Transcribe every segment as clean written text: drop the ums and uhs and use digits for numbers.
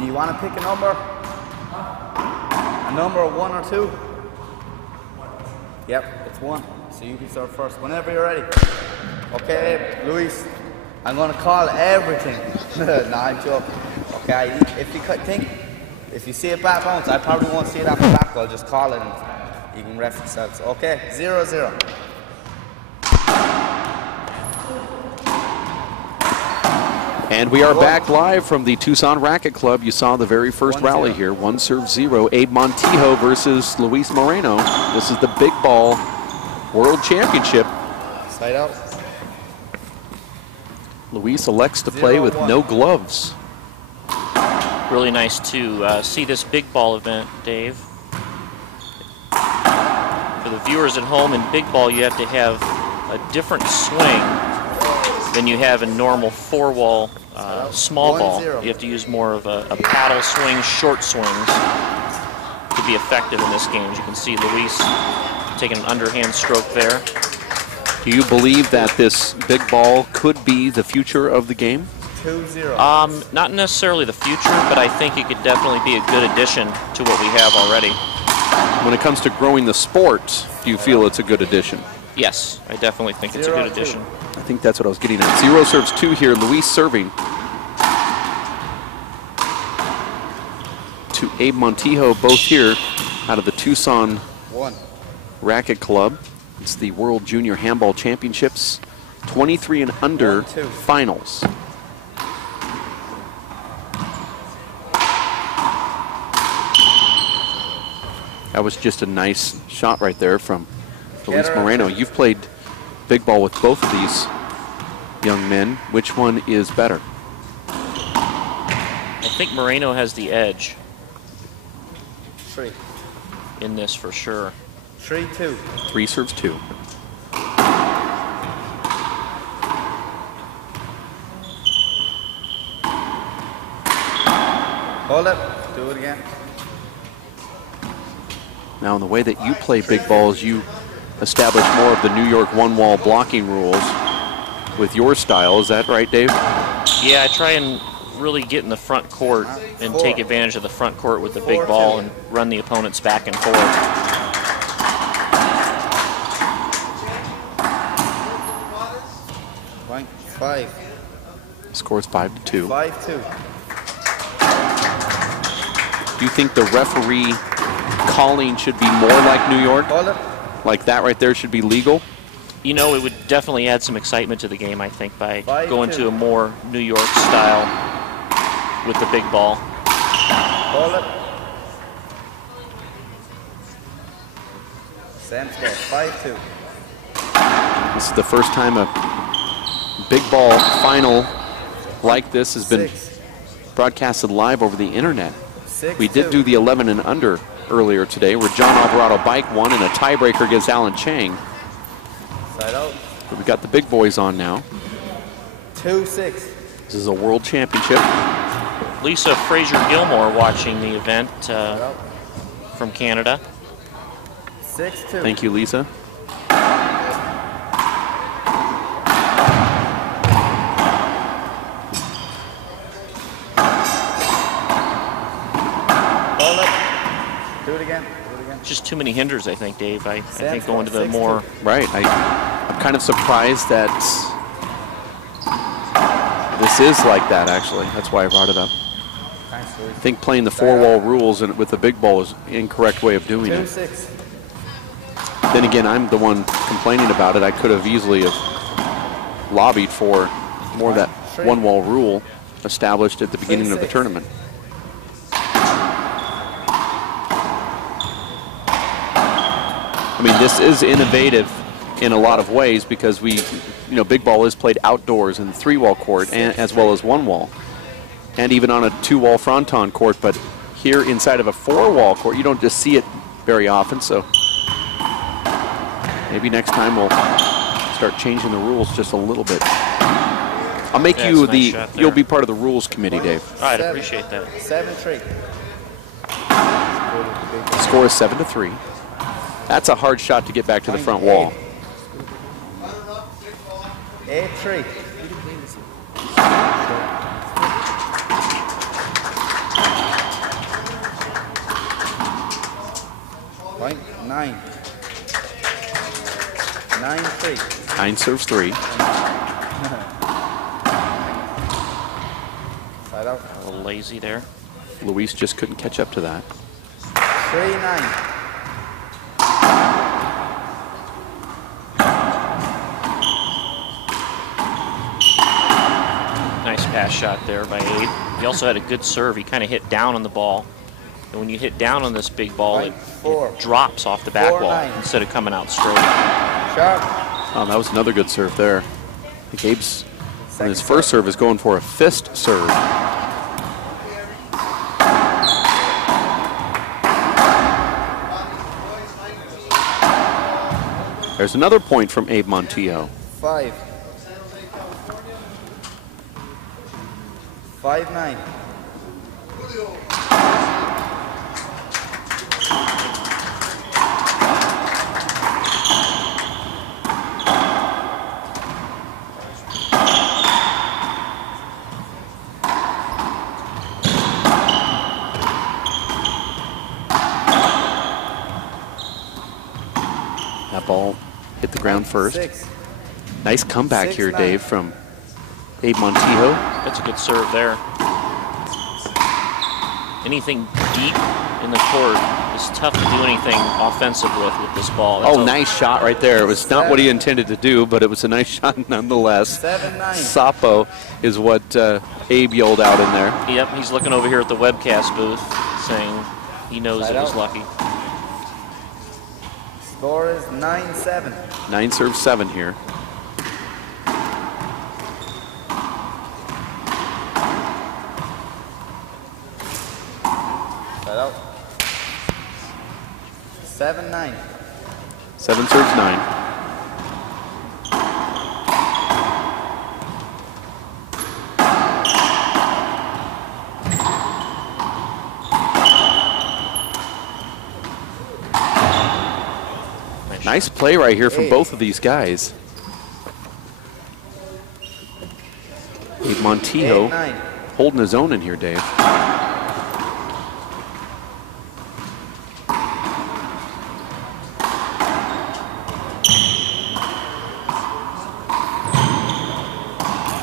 Do you want to pick a number? A number 1 or 2? Yep, it's 1. So you can start first whenever you're ready. Okay, Luis, I'm going to call everything. No, I'm joking. Okay, if you see it back bounce, I probably won't see it after back, I'll just call it and you can ref yourselves. Okay, 0-0. And we are back live from the Tucson Racket Club. You saw the very first rally here. 1-0. Abe Montijo versus Luis Moreno. This is the Big Ball World Championship. Side out. Luis elects to play with no gloves. Really nice to see this Big Ball event, Dave. For the viewers at home, in Big Ball you have to have a different swing than you have in normal 4-wall small ball. You have to use more of a paddle swing, short swings to be effective in this game. As you can see Luis taking an underhand stroke there. Do you believe that this Big Ball could be the future of the game? 2-0. Not necessarily the future, but I think it could definitely be a good addition to what we have already. When it comes to growing the sport, do you feel it's a good addition? Yes, I definitely think it's a good addition. I think that's what I was getting at. 0 serves 2 here. Luis serving to Abe Montijo, both here out of the Tucson Racket Club. It's the World Junior Handball Championships, 23 and under finals. That was just a nice shot right there from Luis Moreno. You've played Big Ball with both of these young men. Which one is better? I think Moreno has the edge. 3. In this for sure. 3-2. 3 serves 2. Hold it. Do it again. Now, in the way that you play Big Balls, you establish more of the New York one-wall blocking rules with your style. Is that right, Dave? Yeah, I try and really get in the front court and take advantage of the front court with the Big Ball and run the opponents back and forth. 5. Score's 5-2. 5-2. Do you think the referee calling should be more like New York? Like that right there should be legal? You know, it would definitely add some excitement to the game, I think, by going to a more New York style with the Big Ball. Hold it. Same score, 5-2. This is the first time a Big Ball final like this has been broadcasted live over the internet. We did do the 11 and under earlier today, where John Alvarado Bike won and a tiebreaker against Alan Chang. Side out. But we got the big boys on now. 2-6. This is a world championship. Lisa Fraser-Gilmore watching the event from Canada. 6-2. Thank you, Lisa. Do it again. Just too many hinders, I think, Dave. I think going to the more... Right. I'm kind of surprised that this is like that, actually. That's why I brought it up. I think playing the 4-wall rules and with the Big Ball is the incorrect way of doing it. 2-6. Then again, I'm the one complaining about it. I could have easily have lobbied for more of that 1-wall rule established at the beginning of the tournament. I mean, this is innovative in a lot of ways because Big Ball is played outdoors in the 3-wall court and as well as 1-wall, and even on a 2-wall fronton court. But here inside of a 4-wall court, you don't just see it very often. So maybe next time we'll start changing the rules just a little bit. I'll make you you'll be part of the rules committee, Dave. I'd appreciate that. 7-3. The score is 7-3. That's a hard shot to get back to the front wall. 8-3. Point 9. 9-3. 9 serves 3. Side out. A little lazy there. Luis just couldn't catch up to that. 3-9. Nice pass shot there by Abe. He also had a good serve. He kind of hit down on the ball. And when you hit down on this big ball, it drops off the back wall instead of coming out straight. Sharp. Oh, that was another good serve there. I think Abe's, on his first serve, is going for a fist serve. There's another point from Abe Montijo. 5. 5-9. That ball hit the ground first. 6. Nice comeback 6-9. here, Dave, from Abe Montijo. That's a good serve there. Anything deep in the court is tough to do anything offensive with this ball. That's Nice shot right there. It was not what he intended to do, but it was a nice shot nonetheless. 7-9. Sapo is what Abe yelled out in there. Yep, he's looking over here at the webcast booth saying he knows it was lucky. Score is 9-7. 9 serves 7 here. Side out. 7-9. 7 serves 9. Nice play right here from both of these guys. Abe Montijo 8-9. holding his own in here, Dave.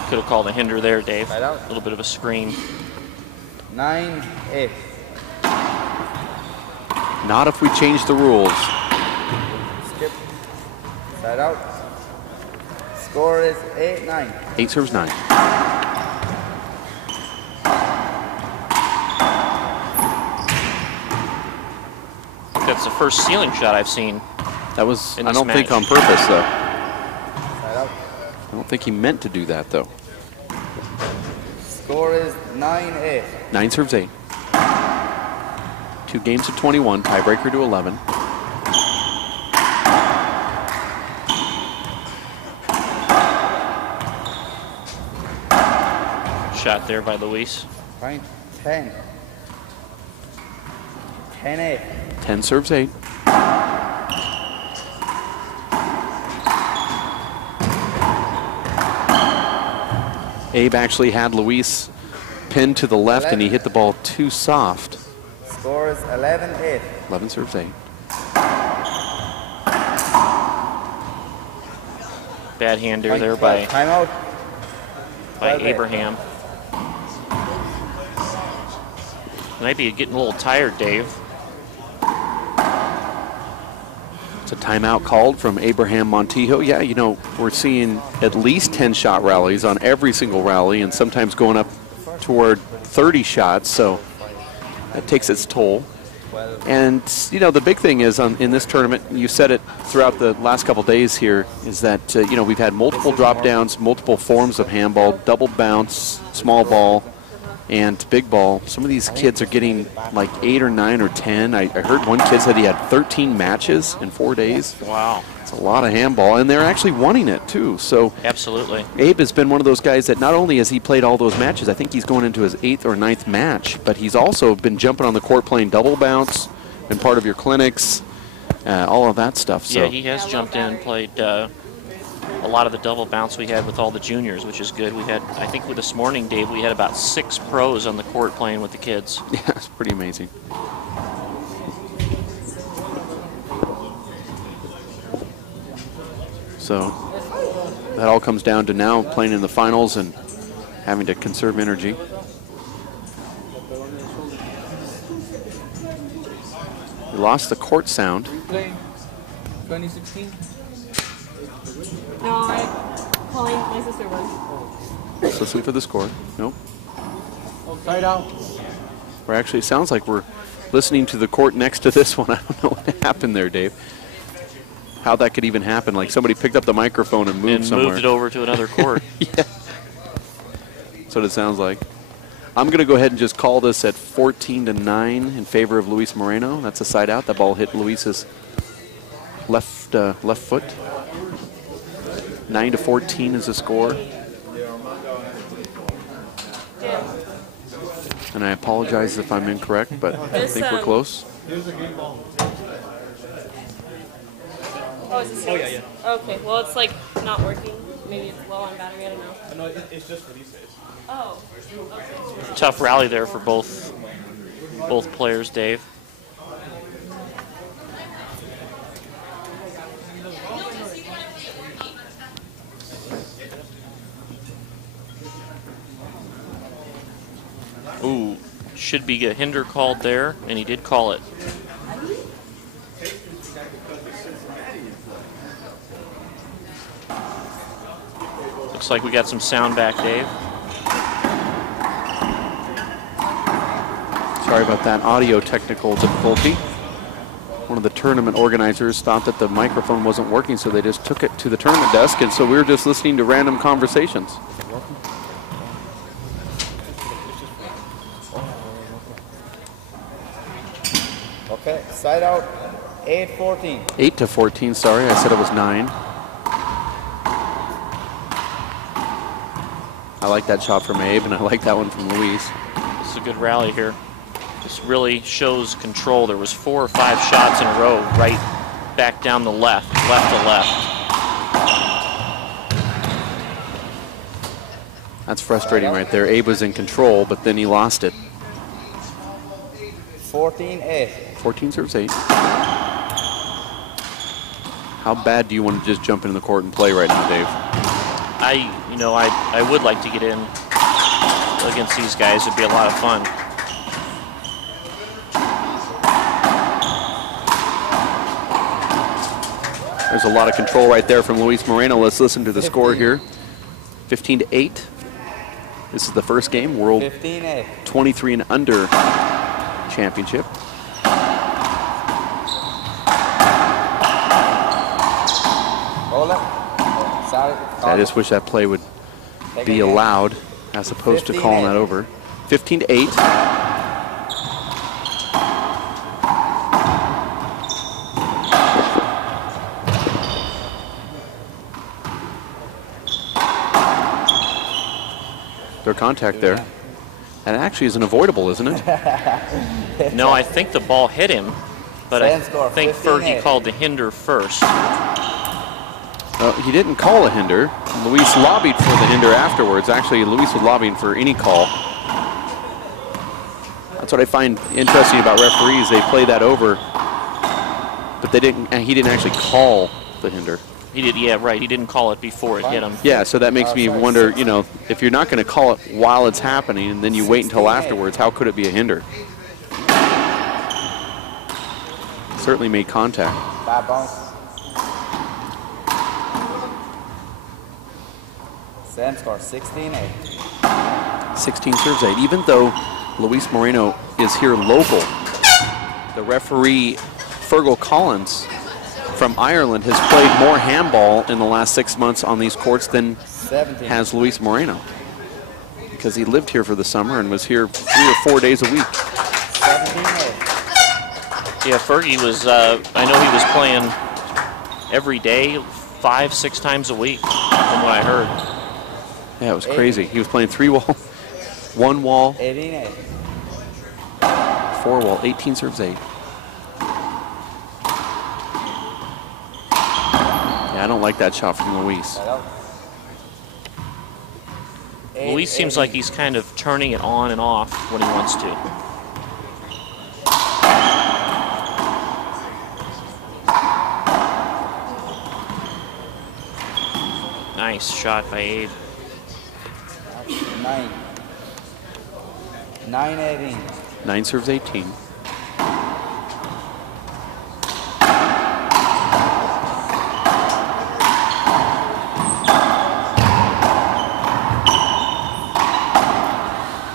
Could have called a hinder there, Dave. Right out. A little bit of a screen. 9-8. Not if we change the rules. Skip. Side out. Score is 8-9. 8 serves 9. That's the first ceiling shot I've seen. That was, In I this don't think match. on purpose, though. Side out. I don't think he meant to do that, though. Score is 9-8. 9 serves 8. 2 games to 21, tiebreaker to 11. Shot there by Luis. Point 10. 10-8. 10 serves 8. Abe actually had Luis pinned to the left, and he hit the ball too soft. Score is 11-8. 11 serves 8. Bad hander Point there 12. Timeout. by 12-8. Abraham. Might be getting a little tired, Dave. It's a timeout called from Abraham Montijo. Yeah, you know, we're seeing at least 10 shot rallies on every single rally, and sometimes going up toward 30 shots, so that takes its toll. And, you know, the big thing is in this tournament, you said it throughout the last couple days here, is that, you know, we've had multiple drop downs, multiple forms of handball, double bounce, small ball, and big ball. Some of these kids are getting like 8 or 9 or 10. I heard one kid said he had 13 matches in 4 days. Wow. It's a lot of handball, and they're actually wanting it too. So Absolutely. Abe has been one of those guys that not only has he played all those matches, I think he's going into his 8th or 9th match, but he's also been jumping on the court playing double bounce, been part of your clinics, all of that stuff. So Yeah, he has jumped in and played a lot of the double bounce we had with all the juniors, which is good. We had, I think with this morning, Dave, we had about 6 pros on the court playing with the kids. yeah, it's pretty amazing. So that all comes down to now playing in the finals and having to conserve energy. We lost the court sound. 2016? No, I'm calling my sister was. Let's listen for the score. Nope. Side out. Or actually, it sounds like we're listening to the court next to this one. I don't know what happened there, Dave. How that could even happen. Like somebody picked up the microphone and moved somewhere. Moved it over to another court. Yeah. That's what it sounds like. I'm going to go ahead and just call this at 14-9 in favor of Luis Moreno. That's a side out. That ball hit Luis's left foot. 9-14 is the score. And I apologize if I'm incorrect, but I think we're close. Oh, is it serious? Yeah. Okay, well, it's like not working. Maybe it's low on battery, I don't know. No, it's just for these days. Oh, okay. Tough rally there for both players, Dave. Ooh, should be a hinder called there, and he did call it. Looks like we got some sound back, Dave. Sorry about that audio technical difficulty. One of the tournament organizers thought that the microphone wasn't working, so they just took it to the tournament desk, and so we were just listening to random conversations. Okay, side out, 8-14. 8-14, sorry, I said it was 9. I like that shot from Abe, and I like that one from Luis. This is a good rally here. This really shows control. There was 4 or 5 shots in a row right back down the left to left. That's frustrating right there. Abe was in control, but then he lost it. 14-8. 14 serves 8. How bad do you want to just jump into the court and play right now, Dave? I would like to get in against these guys. It'd be a lot of fun. There's a lot of control right there from Luis Moreno. Let's listen to the score here. 15-8. This is the first game, World 15-8. 23 and under championship. Hold it. Sorry. I just wish that play would be allowed as opposed to calling that over. 15-8. Their contact there. And it actually is an avoidable, isn't it? No, I think the ball hit him, but I think Fergie called the hinder first. He didn't call a hinder. Luis lobbied for the hinder afterwards. Actually, Luis was lobbying for any call. That's what I find interesting about referees. They play that over, but they didn't. He didn't actually call the hinder. He did, yeah, right. He didn't call it before it hit him. Yeah, so that makes me wonder, you know, if you're not going to call it while it's happening and then you wait until afterwards, how could it be a hinder? Certainly made contact. Bad bounce. Same score, 16-8. 16 serves 8. Even though Luis Moreno is here local, the referee, Fergal Collins, from Ireland, has played more handball in the last 6 months on these courts than 17. has Luis Moreno, because he lived here for the summer and was here 3 or 4 days a week. 17-8. Yeah, Fergie was, I know he was playing every day, 5-6 times a week, from what I heard. Yeah, it was crazy. He was playing 3-wall, 1-wall, 18-8. 4-wall, 18 serves 8. Yeah, I don't like that shot from Luis. Luis seems like he's kind of turning it on and off when he wants to. nice shot by Abe. 9-18. 9 serves 18.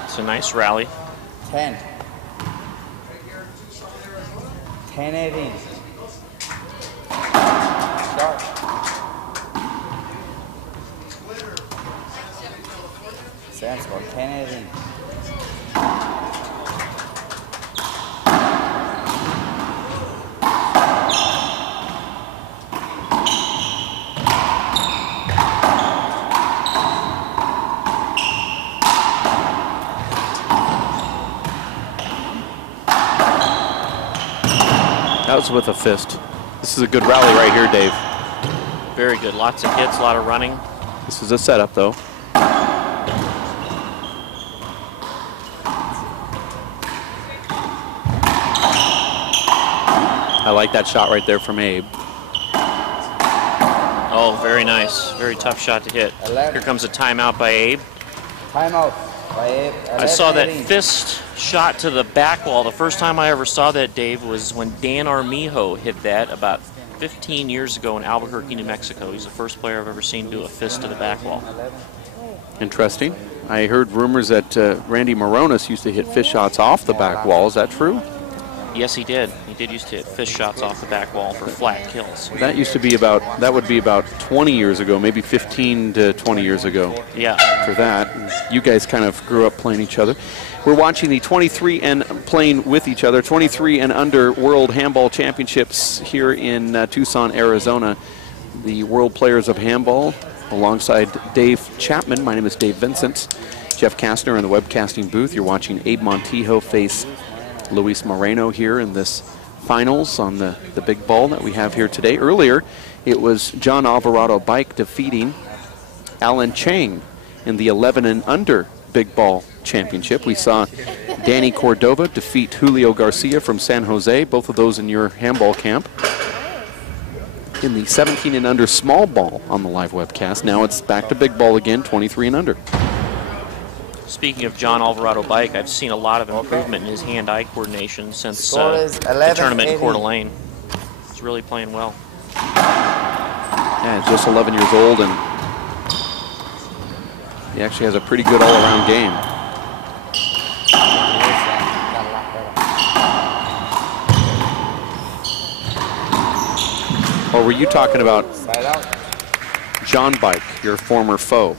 It's a nice rally. 10. 10-18. Start. Sam score 10-18. That was with a fist. This is a good rally right here, Dave. Very good. Lots of hits, a lot of running. This is a setup, though. I like that shot right there from Abe. Oh, very nice. Very tough shot to hit. 11. Here comes a timeout by Abe. Timeout by Abe. I saw that 11-18. fist shot to the back wall. The first time I ever saw that, Dave, was when Dan Armijo hit that about 15 years ago in Albuquerque, New Mexico. He's the first player I've ever seen do a fist to the back wall. Interesting. I heard rumors that Randy Moronis used to hit fist shots off the back wall. Is that true? Yes, he did. He did used to hit fist shots off the back wall for flat kills. That used to be about, that would be about 20 years ago, maybe 15 to 20 years ago. Yeah. For that, you guys kind of grew up playing each other. We're watching the 23 and playing with each other, 23 and under World Handball Championships here in Tucson, Arizona. The World Players of Handball alongside Dave Chapman. My name is Dave Vincent. Jeff Kastner in the webcasting booth. You're watching Abe Montijo face Luis Moreno here in this finals on the big ball that we have here today. Earlier, it was John Alvarado Bike defeating Alan Chang in the 11 and under big ball championship. We saw Danny Cordova defeat Julio Garcia from San Jose, both of those in your handball camp. In the 17 and under small ball on the live webcast. Now it's back to big ball again, 23 and under. Speaking of John Alvarado Bike, I've seen a lot of improvement in his hand-eye coordination since Score is the tournament in 11-18. Coeur d'Alene. He's really playing well. Yeah, he's just 11 years old, and he actually has a pretty good all-around game. Or were you talking about Side out. John Bike, your former foe?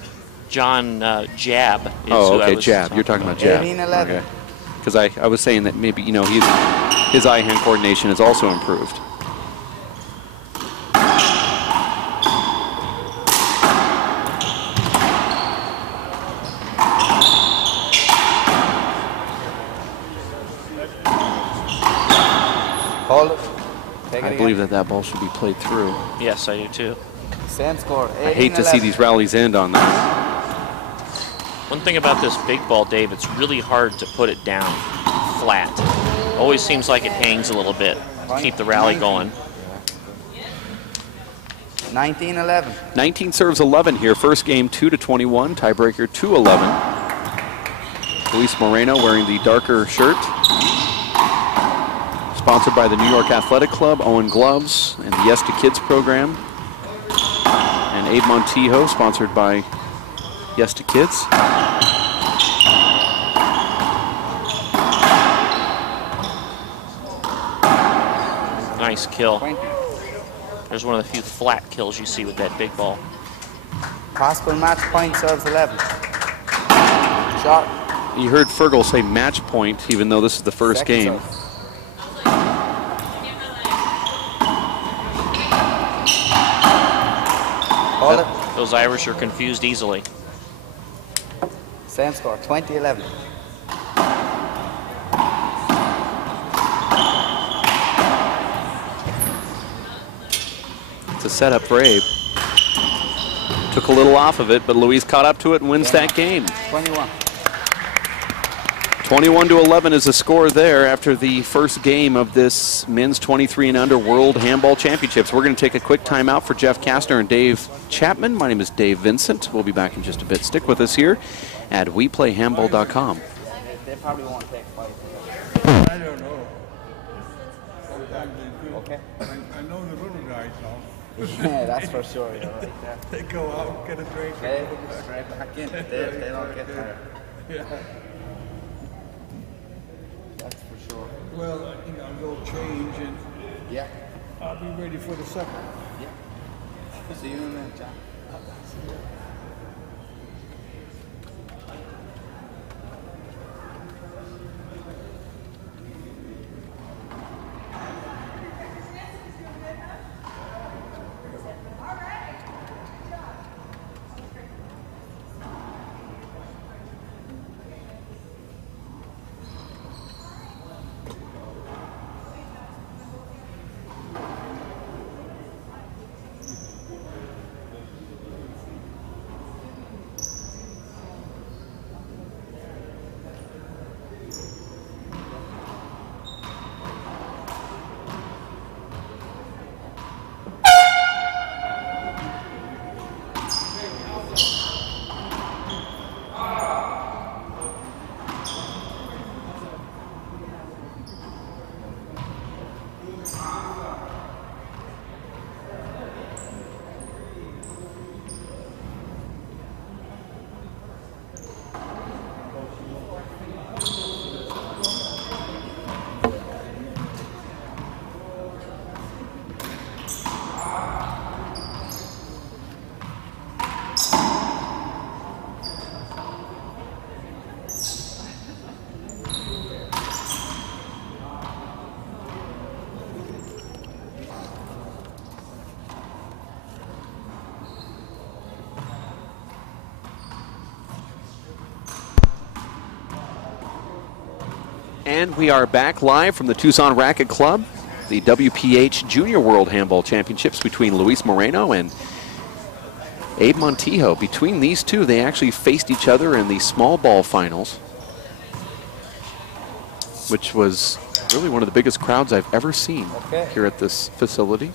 John Jab is Oh, who I okay, was Jab. You're talking about Jab. 18-11. Okay. Because I was saying that maybe, you know, his eye-hand coordination has also improved. Hold it. Take it I again. believe that ball should be played through. Yes, I do too. Same score. 18-11. I hate to see these rallies end on that. One thing about this big ball, Dave, it's really hard to put it down flat. Always seems like it hangs a little bit to keep the rally going. 19-11. 19 serves 11 here. First game 2-21. Tiebreaker 2-11. Luis Moreno wearing the darker shirt. Sponsored by the New York Athletic Club, Owen Gloves, and the Yes to Kids program. And Abe Montijo, sponsored by Yes to Kids. Nice kill. There's one of the few flat kills you see with that big ball. Possible match point serves 11. Shot. You heard Fergal say match point, even though this is the first Second game. serve. Hold it. Those Irish are confused easily. Same score. 20-11. It's a setup for Abe. Took a little off of it, but Luis caught up to it and wins that game. 21. 21-11 is the score there after the first game of this men's 23 and under World Handball Championships. We're going to take a quick timeout for Jeff Kastner and Dave Chapman. My name is Dave Vincent. We'll be back in just a bit. Stick with us here at WePlayHandball.com. They probably won't take 5. I don't know. Sometimes they do. Okay. I know the little guys now. Yeah, that's for sure. You're right there. They go out, get a drink. They go straight back in. They don't get tired. Yeah. That's for sure. Well, you know, they'll change and Yeah. I'll be ready for the second. Yeah. See you in a minute, John. And we are back live from the Tucson Racket Club, the WPH Junior World Handball Championships between Luis Moreno and Abe Montijo. Between these two, they actually faced each other in the small ball finals, which was really one of the biggest crowds I've ever seen here at this facility.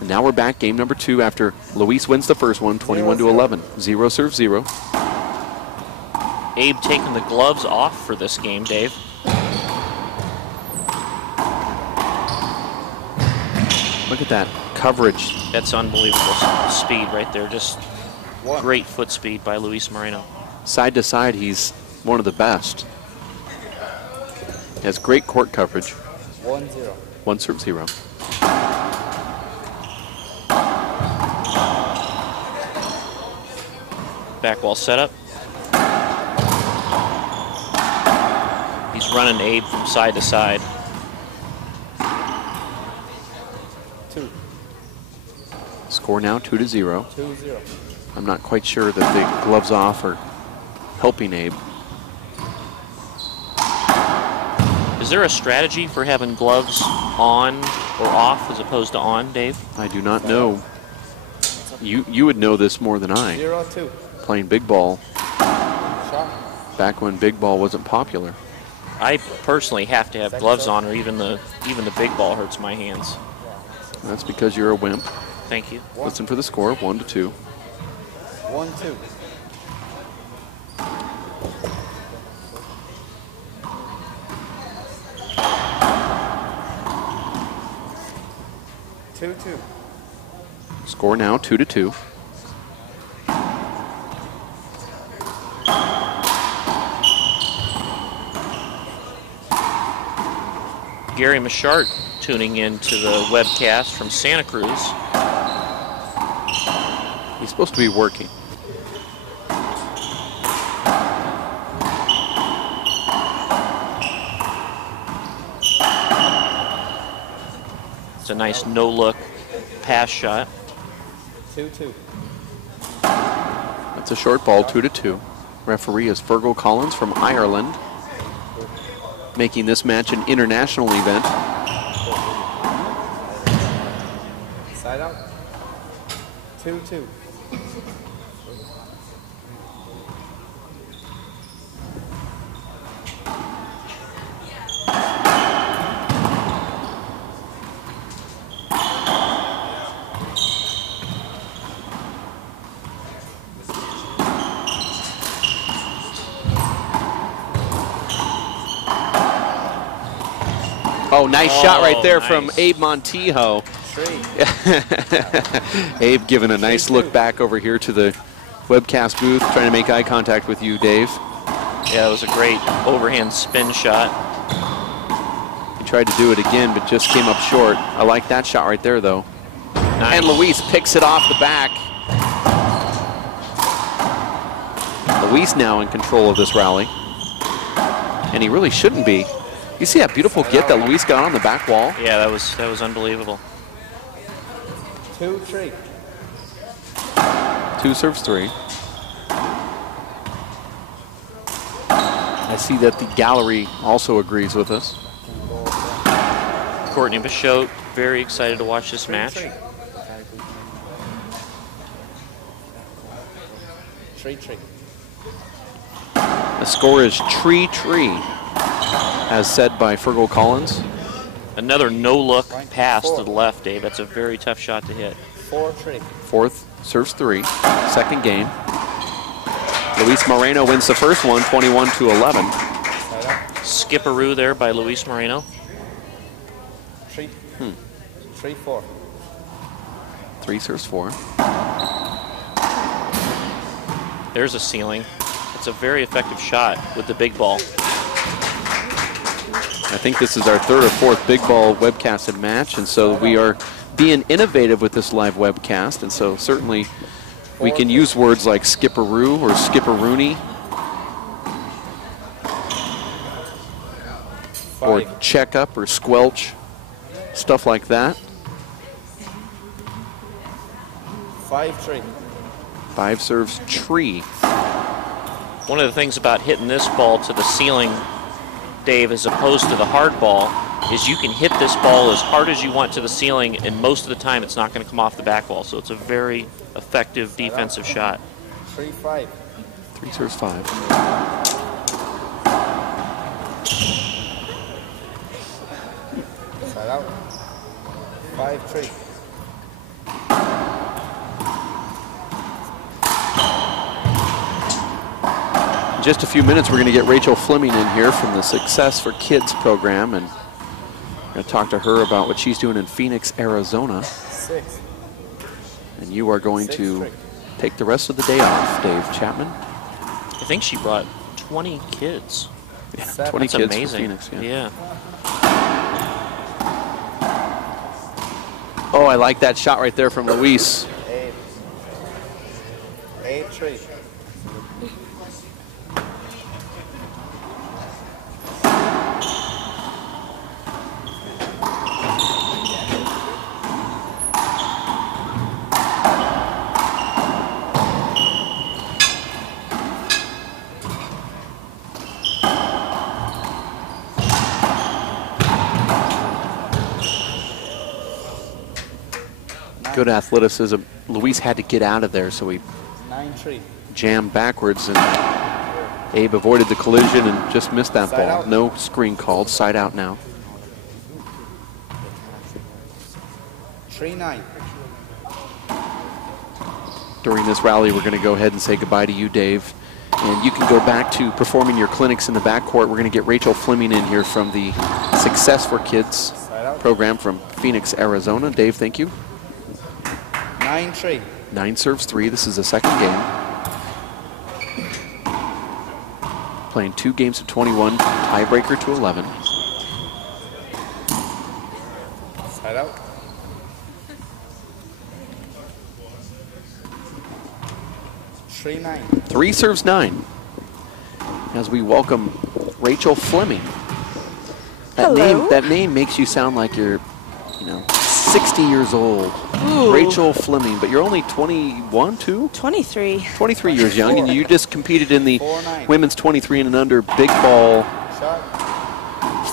And now we're back, game number 2 after Luis wins the first one, 21-11. 0 serve 0. Abe taking the gloves off for this game, Dave. Look at that coverage. That's unbelievable speed right there. Just great foot speed by Luis Moreno. Side to side, he's one of the best. He has great court coverage. 1-0. 1 serve 0. Back wall setup. He's running Abe from side to side. 2. Score now 2-0. 2-0. I'm not quite sure that the gloves off are helping Abe. Is there a strategy for having gloves on or off as opposed to on, Dave? I do not know. You would know this more than I. 0-2. Playing big ball Shot. back when big ball wasn't popular. I personally have to have gloves on, or even the big ball hurts my hands. That's because you're a wimp. Thank you. Listen for the score, 1-2. 1-2. Two. Score now 2-2. Gary Machart tuning in to the webcast from Santa Cruz. He's supposed to be working. It's a nice no-look pass shot. 2-2. That's a short ball, 2-2. Referee is Fergal Collins from Ireland, making this match an international event. Side out. 2-2. Oh, nice shot right there nice. from Abe Montijo. 3. Abe giving a nice look back over here to the webcast booth, trying to make eye contact with you, Dave. Yeah, it was a great overhand spin shot. He tried to do it again, but just came up short. I like that shot right there, though. Nice. And Luis picks it off the back. Luis now in control of this rally. And he really shouldn't be. You see that beautiful get that Luis got on the back wall? Yeah, that was unbelievable. 2-3. 2 serves 3. I see that the gallery also agrees with us. Courtney Bichotte, very excited to watch this match. 3-3. The score is tree, as said by Fergal Collins. Another no-look pass to the left, Dave. That's a very tough shot to hit. 4-3. Fourth, serves 3. Second game. Luis Moreno wins the first one, 21-11. Skipperoo there by Luis Moreno. 3-4. 3 serves 4. There's a ceiling. It's a very effective shot with the big ball. I think this is our 3rd or 4th big ball webcasted match, and so we are being innovative with this live webcast, and so certainly we can use words like skipperoo or skipperoony or check up or squelch, stuff like that. 5-3. 5 serves tree. One of the things about hitting this ball to the ceiling, Dave, as opposed to the hard ball, is you can hit this ball as hard as you want to the ceiling, and most of the time it's not going to come off the back wall. So it's a very effective defensive shot. 3-5. 3 serves 5. Side out. 5-3. In just a few minutes, we're going to get Rachel Fleming in here from the Success for Kids program, and we're going to talk to her about what she's doing in Phoenix, Arizona. 6. And you are going to take the rest of the day off, Dave Chapman. I think she brought 20 kids. Yeah, 20 That's kids amazing. for Phoenix. Yeah. Oh, I like that shot right there from Luis. 8-3. Good athleticism. Luis had to get out of there, so he 9-3. jammed backwards, and Abe avoided the collision and just missed that Side ball. out. No screen called. Side out now. 3-9. During this rally, we're going to go ahead and say goodbye to you, Dave. And you can go back to performing your clinics in the backcourt. We're going to get Rachel Fleming in here from the Success for Kids program from Phoenix, Arizona. Dave, thank you. 9-3. 9 serves 3. This is the second game. Playing 2 games of 21, tiebreaker to 11. Side out. 3-9. 3 serves 9. As we welcome Rachel Fleming. That name makes you sound like you're, 60 years old. Ooh. Rachel Fleming, but you're only 21, too? 23. 23 years young, and you just competed in the women's 23 and under big ball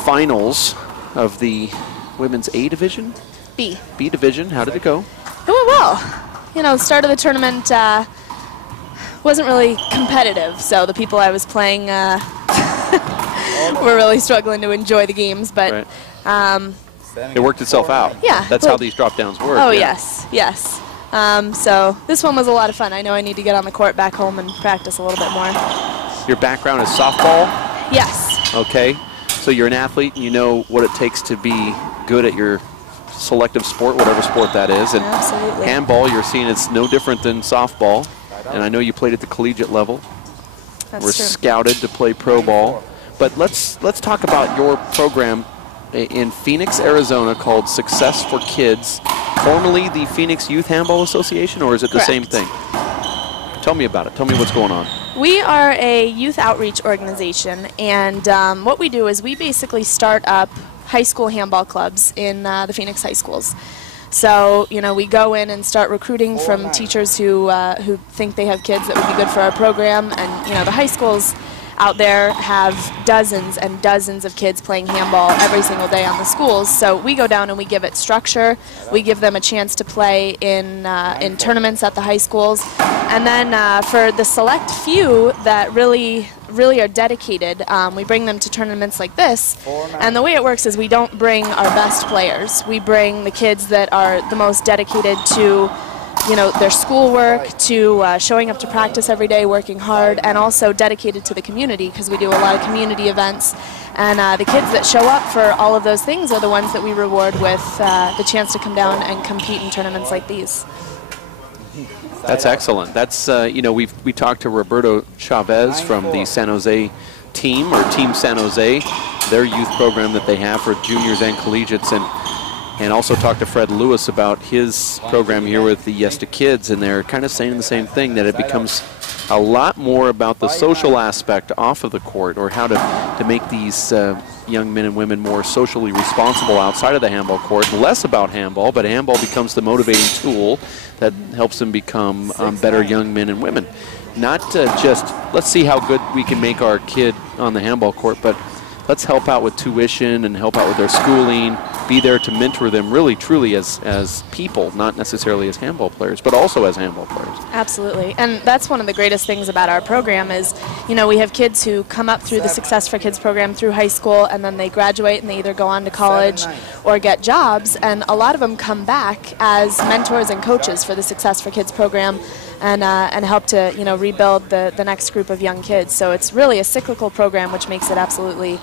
finals of the women's A division? B. B division. How did it go? It went well. The start of the tournament wasn't really competitive, so the people I was playing were really struggling to enjoy the games, but it worked itself out. Yeah. That's how these drop downs work. Oh, yeah. yes. So this one was a lot of fun. I know I need to get on the court back home and practice a little bit more. Your background is softball? Yes. Okay. So you're an athlete, and you know what it takes to be good at your selective sport, whatever sport that is. And Absolutely. handball, you're seeing it's no different than softball. And I know you played at the collegiate level. That's We're true. scouted to play pro ball. But let's talk about your program in Phoenix, Arizona, called Success for Kids, formerly the Phoenix Youth Handball Association, or is it the same thing? Tell me about it. Tell me what's going on. We are a youth outreach organization, and what we do is we basically start up high school handball clubs in the Phoenix high schools. So, you know, we go in and start recruiting from teachers who think they have kids that would be good for our program, and, you know, the high schools out there have dozens and dozens of kids playing handball every single day on the schools. So we go down and we give it structure. We give them a chance to play in tournaments at the high schools. And then for the select few that really are dedicated, we bring them to tournaments like this. And the way it works is we don't bring our best players. We bring the kids that are the most dedicated to, you know, their schoolwork, to showing up to practice every day, working hard, and also dedicated to the community, because we do a lot of community events. And the kids that show up for all of those things are the ones that we reward with the chance to come down and compete in tournaments like these. That's excellent. That's, you know, we talked to Roberto Chavez from the San Jose team, or Team San Jose, their youth program that they have for juniors and collegiates, and also talked to Fred Lewis about his program here with the Yes to Kids, and they're kind of saying the same thing, that it becomes a lot more about the social aspect off of the court, or how to make these young men and women more socially responsible outside of the handball court, less about handball, but handball becomes the motivating tool that helps them become better young men and women. Not just, let's see how good we can make our kid on the handball court, but let's help out with tuition and help out with their schooling, be there to mentor them really truly as people, not necessarily as handball players, but also as handball players. Absolutely. And that's one of the greatest things about our program is, you know, we have kids who come up through the Success for Kids program through high school, and then they graduate and they either go on to college or get jobs, and a lot of them come back as mentors and coaches for the Success for Kids program, and help to, you know, rebuild the next group of young kids. So it's really a cyclical program, which makes it absolutely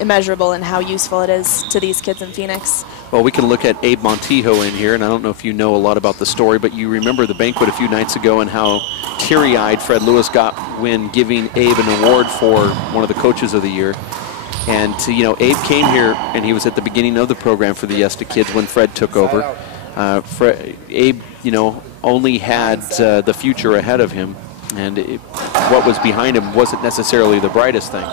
immeasurable in how useful it is to these kids in Phoenix. Well, we can look at Abe Montijo in here, and I don't know if you know a lot about the story, but you remember the banquet a few nights ago and how teary-eyed Fred Lewis got when giving Abe an award for one of the coaches of the year. And, you know, Abe came here, and he was at the beginning of the program for the Yes to Kids when Fred took over. Abe, you know, only had the future ahead of him, and what was behind him wasn't necessarily the brightest thing.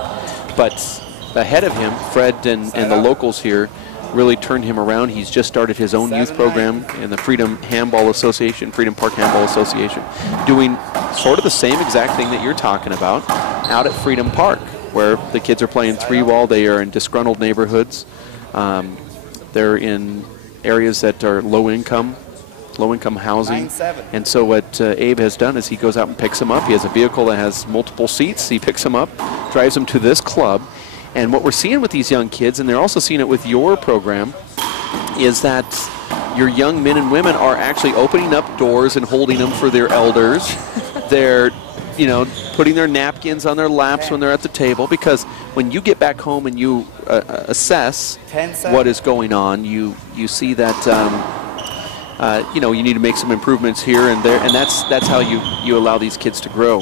But ahead of him, Fred and the locals here really turned him around. He's just started his own youth program in the Freedom Handball Association, Freedom Park Handball Association, doing sort of the same exact thing that you're talking about out at Freedom Park, where the kids are playing three-wall. They are in disgruntled neighborhoods. They're in areas that are low-income housing. And so what Abe has done is he goes out and picks them up. He has a vehicle that has multiple seats. He picks them up, drives them to this club. And what we're seeing with these young kids, and they're also seeing it with your program, is that your young men and women are actually opening up doors and holding them for their elders. They're, you know, putting their napkins on their laps when they're at the table, because when you get back home and you assess what is going on, you see that you know, you need to make some improvements here and there, and that's how you allow these kids to grow.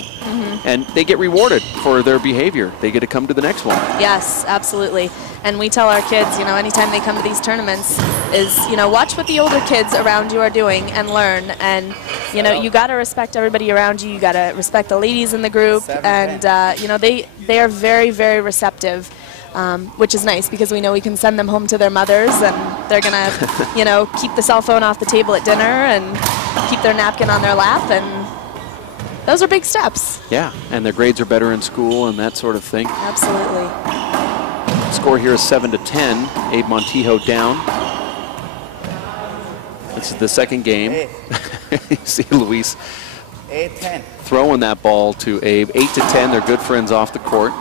And they get rewarded for their behavior. They get to come to the next one. Yes, absolutely. And we tell our kids, you know, anytime they come to these tournaments is, you know, watch what the older kids around you are doing and learn. And, you know, you got to respect everybody around you. You got to respect the ladies in the group. And, you know, they are very, very receptive, which is nice because we know we can send them home to their mothers and they're going to, you know, keep the cell phone off the table at dinner and keep their napkin on their lap, and those are big steps. Yeah, and their grades are better in school and that sort of thing. Absolutely. Score here is 7-10. Abe Montijo down. This is the second game. You see Luis throwing that ball to Abe. 8-10. They're good friends off the court.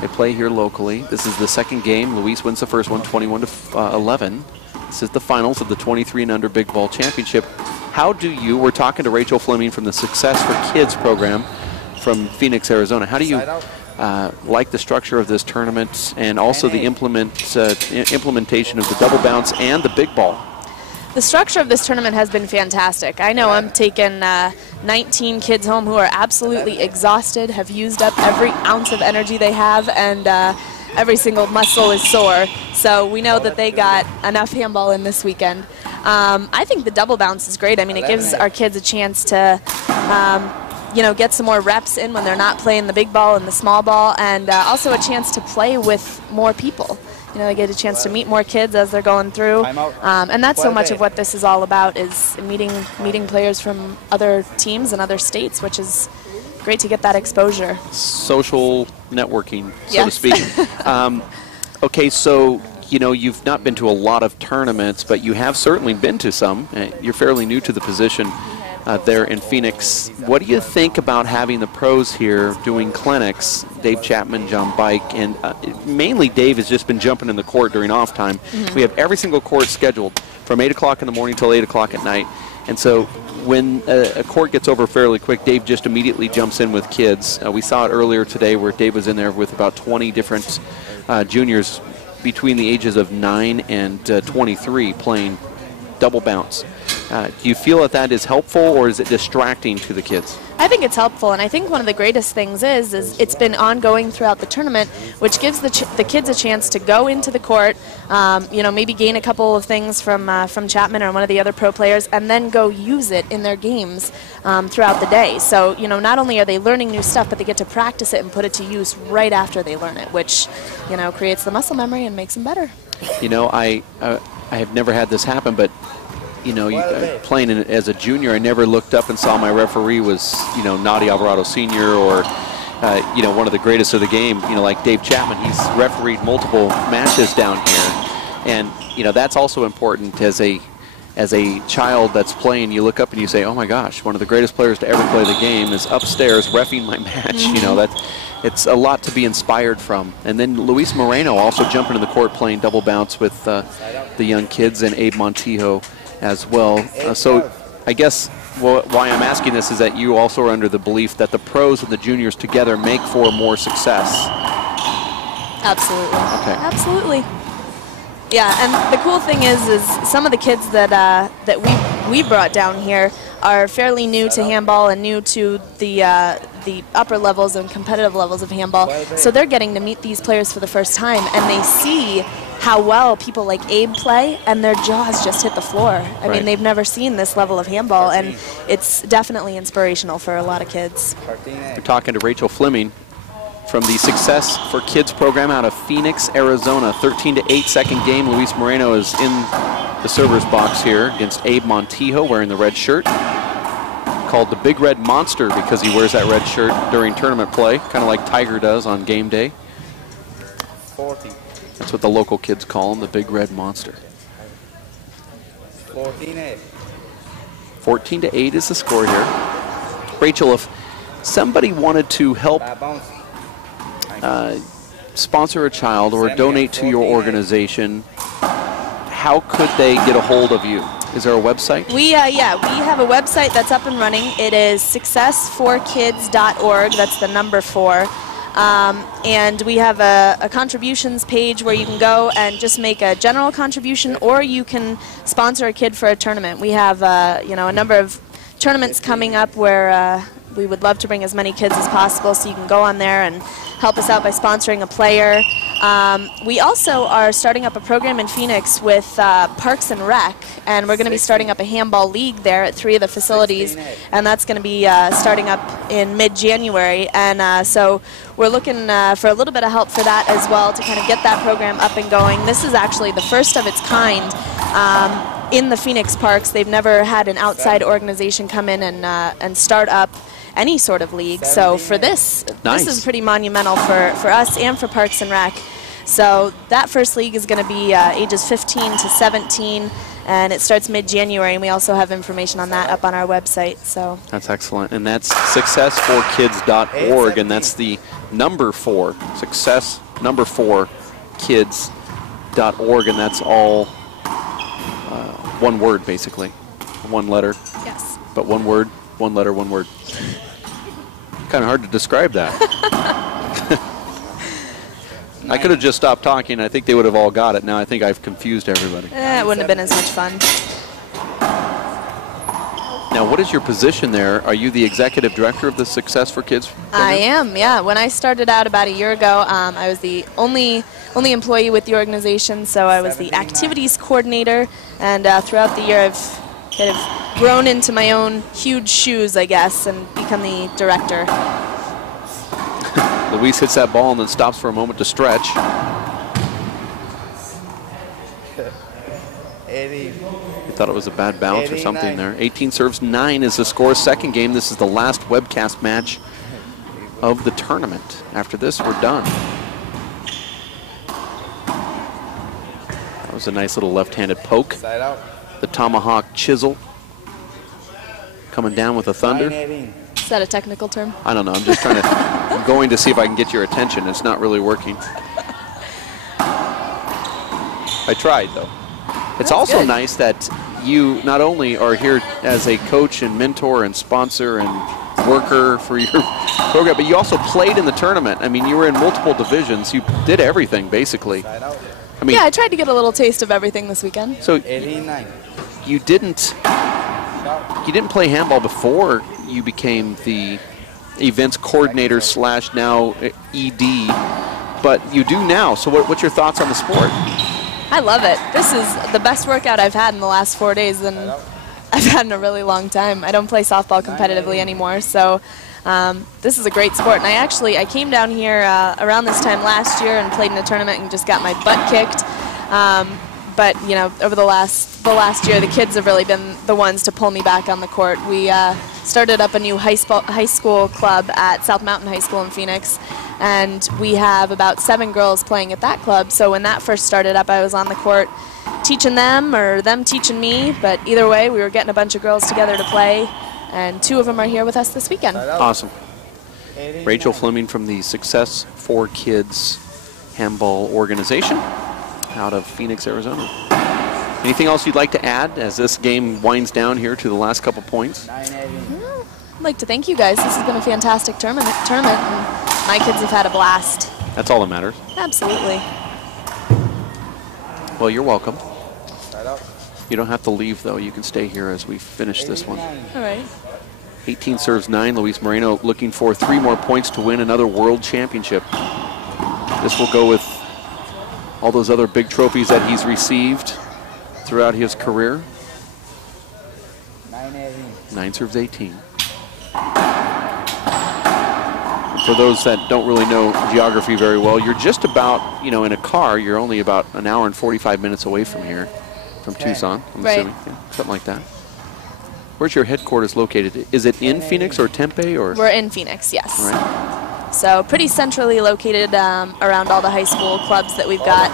They play here locally. This is the second game. Luis wins the first one, 21-11. This is the finals of the 23 and under Big Ball Championship. How do you, we're talking to Rachel Fleming from the Success for Kids program from Phoenix, Arizona. How do you like the structure of this tournament and also the implementation of the double bounce and the big ball? The structure of this tournament has been fantastic. I know I'm taking 19 kids home who are absolutely exhausted, have used up every ounce of energy they have, and every single muscle is sore. So we know that they got enough handball in this weekend. I think the double bounce is great. I mean, it gives our kids a chance to you know, get some more reps in when they're not playing the big ball and the small ball, and also a chance to play with more people. You know, they get a chance to meet more kids as they're going through, and that's so much of what this is all about, is meeting players from other teams and other states, which is great to get that exposure. Social networking, so to speak. Okay, so you know, you've not been to a lot of tournaments, but you have certainly been to some. You're fairly new to the position there in Phoenix. What do you think about having the pros here doing clinics? Dave Chapman, John Bike, and mainly Dave has just been jumping in the court during off time. We have every single court scheduled from 8 o'clock in the morning till 8 o'clock at night. And so when a court gets over fairly quick, Dave just immediately jumps in with kids. We saw it earlier today where Dave was in there with about 20 different juniors between the ages of 9 and 23 playing double bounce. Do you feel that that is helpful, or is it distracting to the kids? I think it's helpful, and I think one of the greatest things is it's been ongoing throughout the tournament, which gives the kids a chance to go into the court, you know, maybe gain a couple of things from Chapman or one of the other pro players, and then go use it in their games throughout the day. So, you know, not only are they learning new stuff, but they get to practice it and put it to use right after they learn it, which, you know, creates the muscle memory and makes them better. You know, I have never had this happen, but you know, playing as a junior, I never looked up and saw my referee was, you know, Nadi Alvarado Sr. or, you know, one of the greatest of the game, you know, like Dave Chapman. He's refereed multiple matches down here. And, you know, that's also important as a child that's playing. You look up and you say, oh my gosh, one of the greatest players to ever play the game is upstairs reffing my match. You know, it's a lot to be inspired from. And then Luis Moreno also jumping in the court playing double bounce with the young kids, and Abe Montijo as well. So I guess why I'm asking this is that you also are under the belief that the pros and the juniors together make for more success. Absolutely. Okay. Absolutely. Yeah, and the cool thing is some of the kids that we brought down here are fairly new to handball and new to the upper levels and competitive levels of handball. So they're getting to meet these players for the first time, and they see how well people like Abe play, and their jaws just hit the floor. I mean, they've never seen this level of handball, and it's definitely inspirational for a lot of kids. We're talking to Rachel Fleming from the Success for Kids program out of Phoenix, Arizona. 13-8 second game. Luis Moreno is in the server's box here against Abe Montijo, wearing the red shirt. Called the Big Red Monster because he wears that red shirt during tournament play, kind of like Tiger does on game day. 40. That's what the local kids call him, the Big Red Monster. 14-8. 14-8 is the score here. Rachel, if somebody wanted to help sponsor a child or donate to your organization, how could they get a hold of you? Is there a website? We have a website that's up and running. It is successforkids.org. That's the number 4. And we have a contributions page where you can go and just make a general contribution, or you can sponsor a kid for a tournament. We have you know, a number of tournaments coming up where we would love to bring as many kids as possible, so you can go on there and help us out by sponsoring a player. We also are starting up a program in Phoenix with Parks and Rec, and we're going to be starting up a handball league there at 3 of the facilities, and that's going to be starting up in mid-January. And so we're looking for a little bit of help for that as well, to kind of get that program up and going. This is actually the first of its kind in the Phoenix Parks. They've never had an outside organization come in and start up any sort of league. So for this is pretty monumental for us and for Parks and Rec. So that first league is going to be ages 15 to 17, and it starts mid-January, and we also have information on that up on our website. So that's excellent, and that's successforkids.org, and that's the number 4, success number 4 kids.org, and that's all one word, basically, one letter. Yes. But one word, one letter, one word. Kind of hard to describe that. I could have just stopped talking. I think they would have all got it. Now I think I've confused everybody. It wouldn't have been as much fun. Now, what is your position there? Are you the executive director of the Success for Kids program? I am, yeah. When I started out about a year ago, I was the only employee with the organization, so I was the activities coordinator, and throughout the year I've kind of grown into my own huge shoes, I guess, and become the director. Luis hits that ball and then stops for a moment to stretch. 80. I thought it was a bad bounce or something there. 18 serves 9 is the score. Second game. This is the last webcast match of the tournament. After this, we're done. That was a nice little left-handed poke. Side out. The tomahawk chisel coming down with a thunder. 9-18. Is that a technical term? I don't know. I'm just trying to. I'm going to see if I can get your attention. It's not really working. I tried though. It's also good. nice that you not only are here as a coach and mentor and sponsor and worker for your program, but you also played in the tournament. I mean, you were in multiple divisions. You did everything basically. Side out. I mean, Yeah, I tried to get a little taste of everything this weekend. so 89. you didn't play handball before you became the events coordinator / now ED, but you do now. So what's your thoughts on the sport? I love it. This is the best workout I've had in the last 4 days than I've had in a really long time. I don't play softball competitively anymore, so this is a great sport. And I came down here around this time last year and played in a tournament and just got my butt kicked. But you know, over the last year, the kids have really been the ones to pull me back on the court. We started up a new high school club at South Mountain High School in Phoenix, and we have about 7 girls playing at that club. So when that first started up, I was on the court teaching them or them teaching me. But either way, we were getting a bunch of girls together to play, and 2 of them are here with us this weekend. Awesome. Rachel Fleming from the Success for Kids Handball Organization out of Phoenix, Arizona. Anything else you'd like to add as this game winds down here to the last couple points? I'd like to thank you guys. This has been a fantastic tournament, and my kids have had a blast. That's all that matters. Absolutely. Well, you're welcome. Side out. You don't have to leave, though. You can stay here as we finish this one. All right. 18 serves 9. Luis Moreno looking for 3 more points to win another world championship. This will go with all those other big trophies that he's received throughout his career. 9 serves 18. For those that don't really know geography very well, you're just about, in a car, you're only about an hour and 45 minutes away from here, from Tucson, I'm assuming. Yeah, something like that. Where's your headquarters located? Is it in Phoenix or Tempe? Or? We're in Phoenix, yes. All right. So pretty centrally located around all the high school clubs that we've got,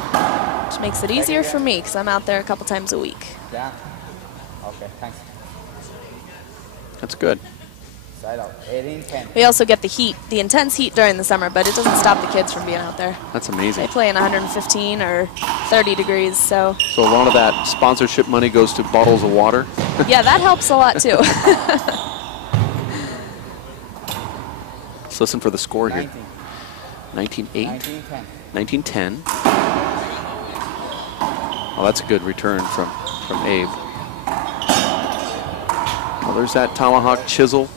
which makes it easier for me because I'm out there a couple times a week. Yeah. Okay, thanks. That's good. Side out. 18-10. We also get the heat, the intense heat during the summer, but it doesn't stop the kids from being out there. That's amazing. They play in 115 or 30 degrees, so. So a lot of that sponsorship money goes to bottles of water? Yeah, that helps a lot too. Let's listen for the score here. 19-8. 19-8. 19-10. Oh, that's a good return from Abe. Well, there's that tomahawk chisel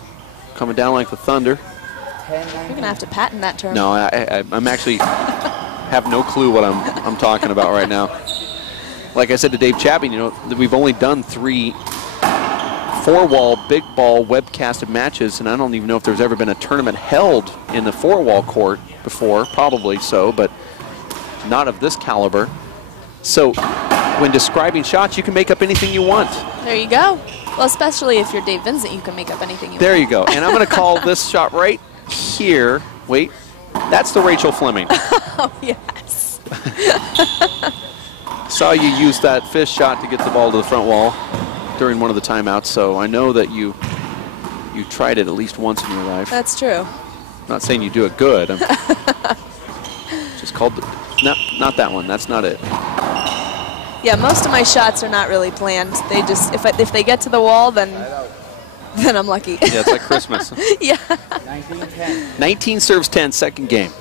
coming down like the thunder. You're going to have to patent that term. No, I'm actually have no clue what I'm talking about right now. Like I said to Dave Chapman, we've only done 3 4-wall, big ball, webcasted matches, and I don't even know if there's ever been a tournament held in the 4-wall court before. Probably so, but not of this caliber. So when describing shots, you can make up anything you want. There you go. Well, especially if you're Dave Vincent, you can make up anything you want. There you go. And I'm going to call this shot right here. Wait. That's the Rachel Fleming. Oh, yes. Saw you use that fish shot to get the ball to the front wall during one of the timeouts, so I know that you tried it at least once in your life. That's true. I'm not saying you do it good. I'm just called not that one. That's not it. Yeah, most of my shots are not really planned. They just if they get to the wall, then I'm lucky. Yeah, it's like Christmas. Yeah. 19-10. 19 serves 10, second game.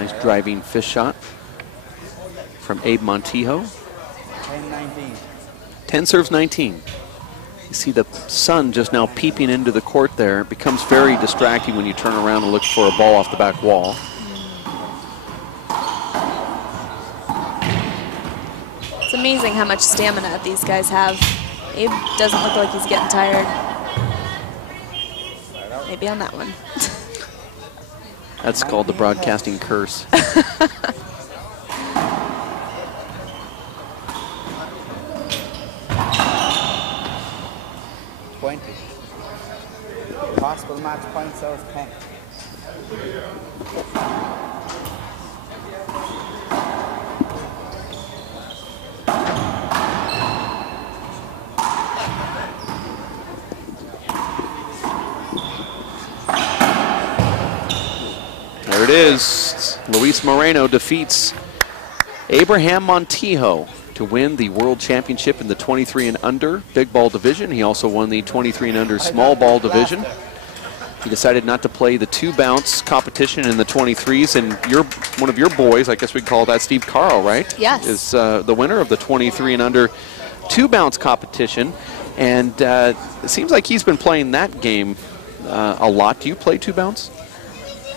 Nice driving fish shot from Abe Montijo. 10-19. 10 serves 19. You see the sun just now peeping into the court there. It becomes very distracting when you turn around and look for a ball off the back wall. It's amazing how much stamina these guys have. Abe doesn't look like he's getting tired. Maybe on that one. That's called the broadcasting curse. 20. Possible match points, so it's 10. There it is. Luis Moreno defeats Abraham Montijo to win the World Championship in the 23 and under big ball division. He also won the 23 and under small ball division. He decided not to play the 2-bounce competition in the 23s, and one of your boys, I guess we'd call that Steve Carl, right? Yes. Is the winner of the 23 and under 2-bounce competition, and it seems like he's been playing that game a lot. Do you play 2-bounce?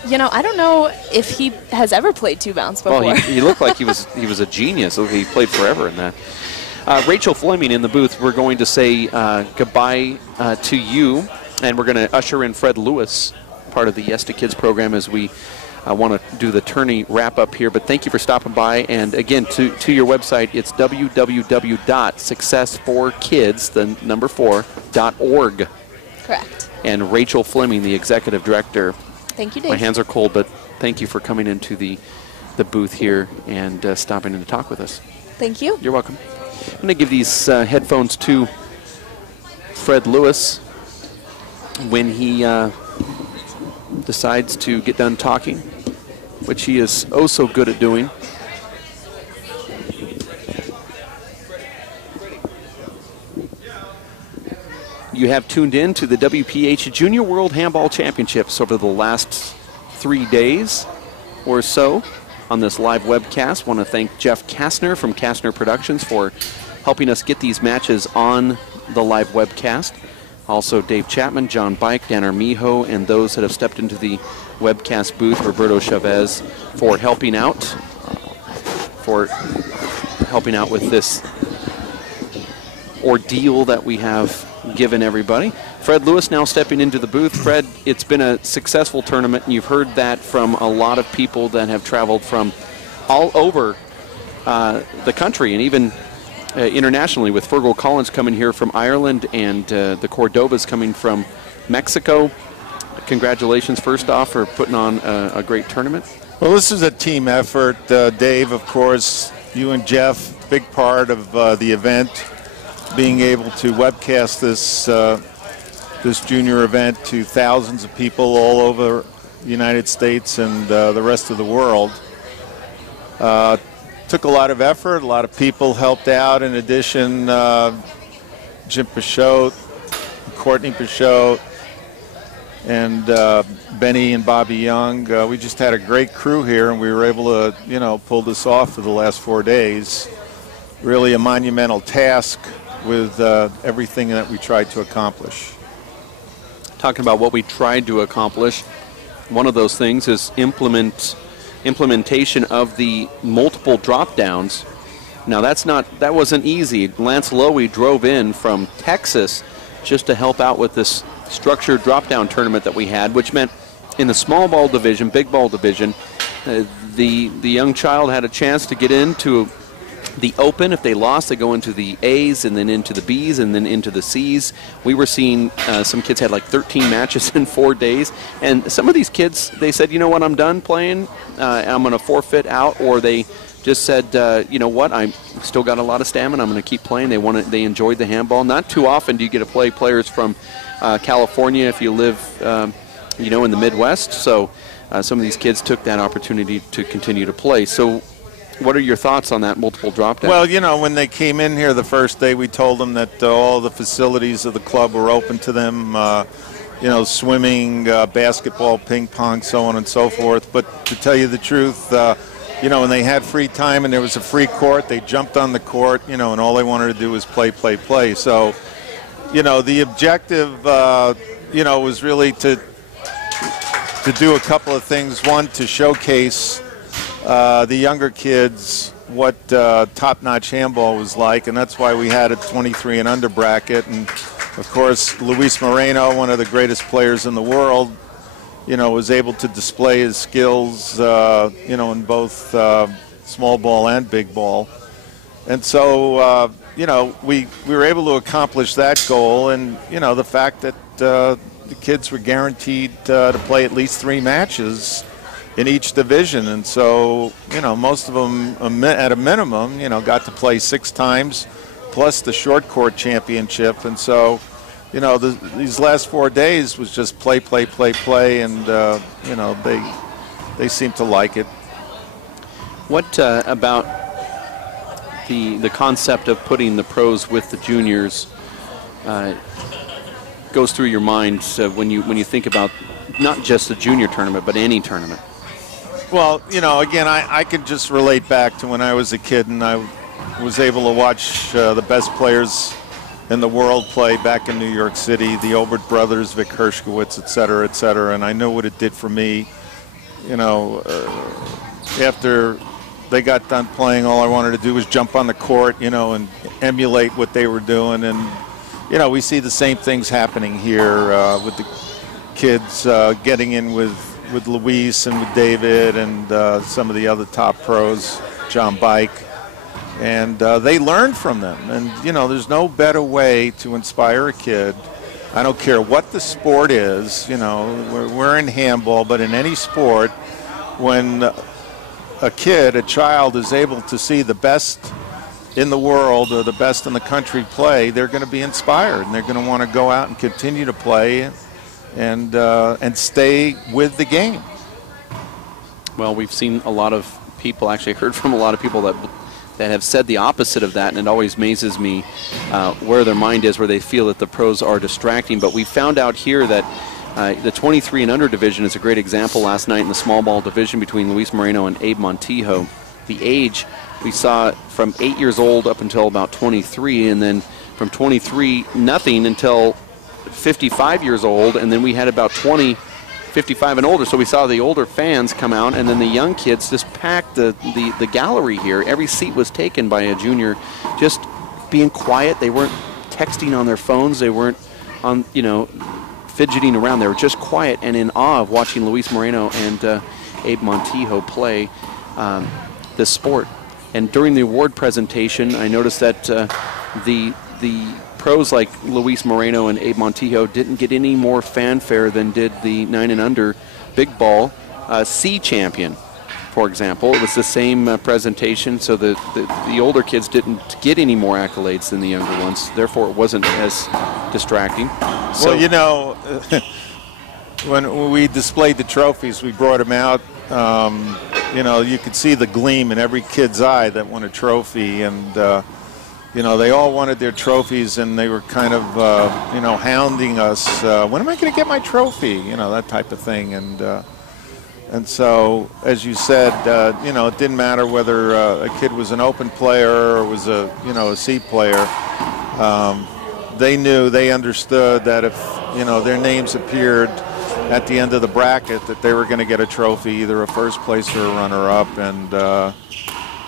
You know, I don't know if he has ever played 2-bounce before. Well, he looked like he was a genius. He played forever in that. Rachel Fleming in the booth. We're going to say goodbye to you, and we're going to usher in Fred Lewis, part of the Yes to Kids program, as we want to do the tourney wrap up here. But thank you for stopping by. And again, to your website, it's www.successforkids, the number 4.org. Correct. And Rachel Fleming, the executive director. Thank you, Dave. My hands are cold, but thank you for coming into the booth here and stopping in to talk with us. Thank you. You're welcome. I'm going to give these headphones to Fred Lewis when he decides to get done talking, which he is oh so good at doing. You have tuned in to the WPH Junior World Handball Championships over the last 3 days or so on this live webcast. I want to thank Jeff Kastner from Kastner Productions for helping us get these matches on the live webcast. Also Dave Chapman, John Bike, Dan Armijo, and those that have stepped into the webcast booth, Roberto Chavez, for helping out with this ordeal that we have given everybody. Fred Lewis now stepping into the booth. Fred, it's been a successful tournament, and you've heard that from a lot of people that have traveled from all over the country and even internationally, with Fergal Collins coming here from Ireland and the Cordovas coming from Mexico. Congratulations, first off, for putting on a great tournament. Well, this is a team effort. Dave, of course, you and Jeff, big part of the event, being able to webcast this junior event to thousands of people all over the United States and the rest of the world. Took a lot of effort. A lot of people helped out. In addition, Jim Pichot, Courtney Pichot, and Benny and Bobby Young. We just had a great crew here, and we were able to, pull this off for the last 4 days. Really a monumental task with everything that we tried to accomplish. Talking about what we tried to accomplish, one of those things is implementation of the multiple drop downs. Now that wasn't easy. Lance Lowy drove in from Texas just to help out with this structured drop down tournament that we had, which meant in the small ball division, big ball division, the young child had a chance to get into the Open. If they lost, they go into the A's and then into the B's and then into the C's. We were seeing some kids had like 13 matches in 4 days. And some of these kids, they said, you know what, I'm done playing. I'm going to forfeit out. Or they just said, you know what, I still got a lot of stamina. I'm going to keep playing. They enjoyed the handball. Not too often do you get to play players from California if you live, in the Midwest. So some of these kids took that opportunity to continue to play. So what are your thoughts on that multiple drop down? Well, when they came in here the first day, we told them that all the facilities of the club were open to them. you know, swimming, basketball, ping pong, so on and so forth. But to tell you the truth, you know, when they had free time and there was a free court, they jumped on the court, you know, and all they wanted to do was play, play, play. So, you know, the objective, you know, was really to do a couple of things. One, to showcase the younger kids what top-notch handball was like, and that's why we had a 23 and under bracket. And of course, Luis Moreno, one of the greatest players in the world, you know, was able to display his skills, you know, in both small ball and big ball. And so, you know, we were able to accomplish that goal, and, you know, the fact that the kids were guaranteed to play at least 3 matches in each division. And so, you know, most of them, at a minimum, you know, got to play 6 times, plus the short court championship. And so, you know, these last 4 days was just play, play, play, play, and, you know, they seem to like it. What about the concept of putting the pros with the juniors goes through your mind when you think about not just the junior tournament, but any tournament? Well, you know, again, I could just relate back to when I was a kid and I was able to watch the best players in the world play back in New York City, the Obert brothers, Vic Hershkowitz, et cetera, and I know what it did for me. You know, after they got done playing, all I wanted to do was jump on the court, you know, and emulate what they were doing. And, you know, we see the same things happening here with the kids getting in with Luis and with David and some of the other top pros, John Bike. And they learn from them. And, you know, there's no better way to inspire a kid. I don't care what the sport is, you know, we're in handball, but in any sport, when a kid, a child, is able to see the best in the world or the best in the country play, they're going to be inspired, and they're going to want to go out and continue to play and stay with the game. Well, we've seen a lot of people, actually heard from a lot of people that have said the opposite of that, and it always amazes me where their mind is, where they feel that the pros are distracting. But we found out here that the 23 and under division is a great example last night in the small ball division between Luis Moreno and Abe Montijo. The age we saw from 8 years old up until about 23, and then from 23 nothing until 55 years old, and then we had about 20 55 and older, so we saw the older fans come out, and then the young kids just packed the gallery here. Every seat was taken by a junior, just being quiet. They weren't texting on their phones. They weren't on, you know, fidgeting around. They were just quiet and in awe of watching Luis Moreno and Abe Montijo play this sport. And during the award presentation, I noticed that the pros like Luis Moreno and Abe Montijo didn't get any more fanfare than did the 9 and under big ball C champion, for example. It was the same presentation, so the older kids didn't get any more accolades than the younger ones. Therefore, it wasn't as distracting. So, well, you know, when we displayed the trophies, we brought them out. You know, you could see the gleam in every kid's eye that won a trophy, and you know, they all wanted their trophies, and they were kind of, you know, hounding us. When am I going to get my trophy? You know, that type of thing. And so, as you said, you know, it didn't matter whether a kid was an open player or was a, you know, a C player. They knew, they understood that if, you know, their names appeared at the end of the bracket, that they were going to get a trophy, either a first place or a runner-up. And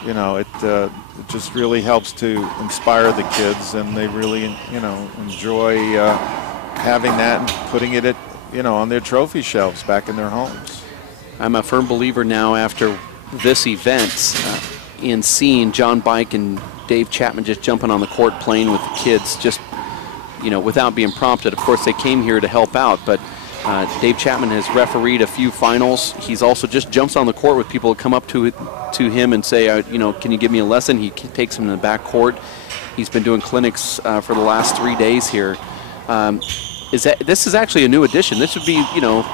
you know, it just really helps to inspire the kids, and they really, you know, enjoy having that and putting it at, you know, on their trophy shelves back in their homes. I'm a firm believer now, after this event, in seeing John Bike and Dave Chapman just jumping on the court playing with the kids, just, you know, without being prompted. Of course, they came here to help out, but Dave Chapman has refereed a few finals. He's also just jumps on the court with people who come up to him and say, you know, can you give me a lesson? He takes them in the back court. He's been doing clinics for the last 3 days here. This is actually a new addition. This would be, you know,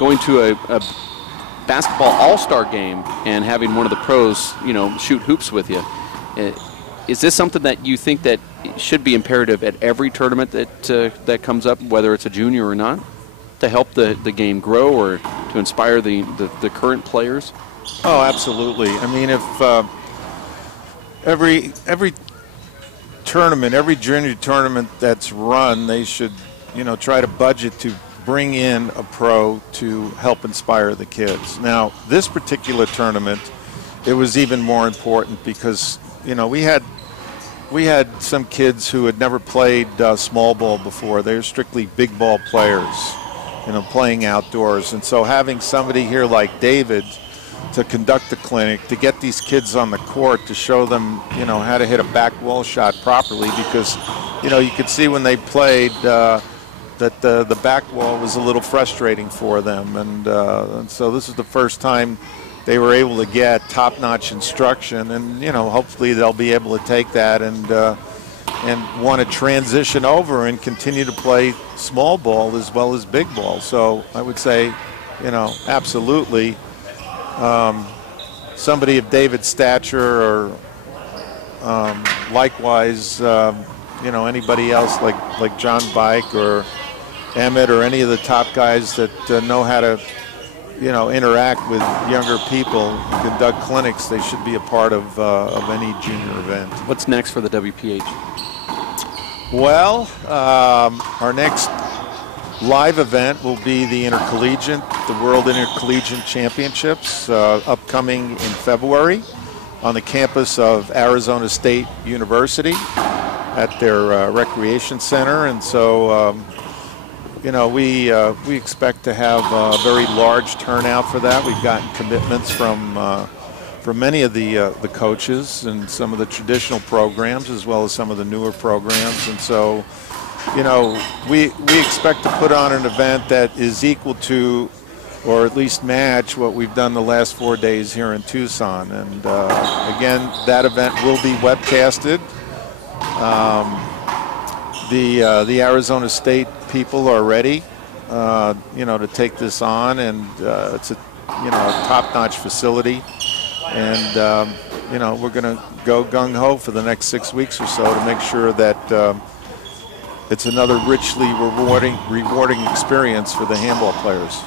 going to a basketball all-star game and having one of the pros, you know, shoot hoops with you. Is this something that you think that should be imperative at every tournament that comes up, whether it's a junior or not? to help the game grow or to inspire the current players? Oh, absolutely. I mean, if every tournament, every junior tournament that's run, they should, try to budget to bring in a pro to help inspire the kids. Now, this particular tournament, it was even more important because, we had some kids who had never played small ball before. They were strictly big ball players, playing outdoors. And so having somebody here like David to conduct the clinic, to get these kids on the court, to show them, how to hit a back wall shot properly, because, you could see when they played that the back wall was a little frustrating for them. And so this is the first time they were able to get top-notch instruction, and hopefully they'll be able to take that and want to transition over and continue to play small ball as well as big ball. So I would say, absolutely, somebody of David's stature, or likewise, anybody else like John Bike or Emmett or any of the top guys that know how to interact with younger people, conduct clinics, they should be a part of any junior event. What's next for the WPH? Well, our next live event will be the the World Intercollegiate Championships, upcoming in February on the campus of Arizona State University at their recreation center. And so we expect to have a very large turnout for that. We've gotten commitments from many of the coaches and some of the traditional programs, as well as some of the newer programs. And so, we expect to put on an event that is equal to, or at least match, what we've done the last 4 days here in Tucson. And again, that event will be webcasted. The Arizona State people are ready, to take this on, and it's a top-notch facility, and we're going to go gung-ho for the next 6 weeks or so to make sure that it's another richly rewarding experience for the handball players.